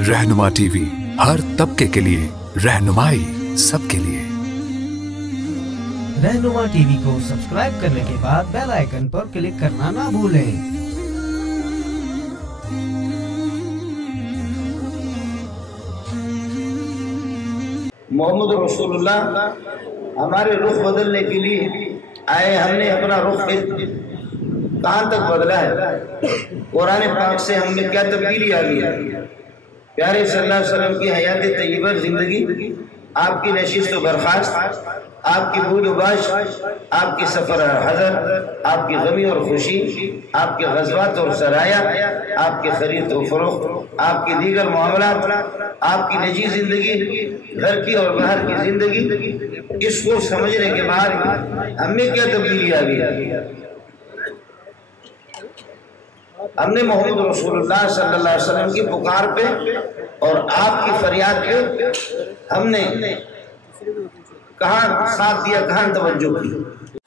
रहनुमा टीवी, हर तबके के लिए रहनुमाई सबके लिए। रहनुमा टीवी को सब्सक्राइब करने के बाद बेल आइकन पर क्लिक करना ना भूलें। मोहम्मद रसूलुल्लाह हमारे रुख बदलने के लिए आए। हमने अपना रुख कहाँ तक बदला है? कुरान पाक से हमने क्या तब्दीली आ गई? प्यारे सल्लल्लाहु अलैहि वसल्लम की हयात तय्यबा जिंदगी, आपकी नशिस्त व बर्खास्त, आपकी बूद व बाश, आपकी सफर हजर, आपकी गमी और खुशी, आपके गज़वात और सराया, आपके खरीद और फरोख्त, आपकी दीगर मामलात, आपकी निजी जिंदगी, घर की और बाहर की जिंदगी, इसको समझने के बाद हमें क्या तब्दीली आ गई? हमने मोहम्मद रसूलुल्लाह सल्लल्लाहु अलैहि वसल्लम की पुकार पे और आपकी फरियाद पे हमने कहाँ साथ दिया, कहाँ तवज्जो की।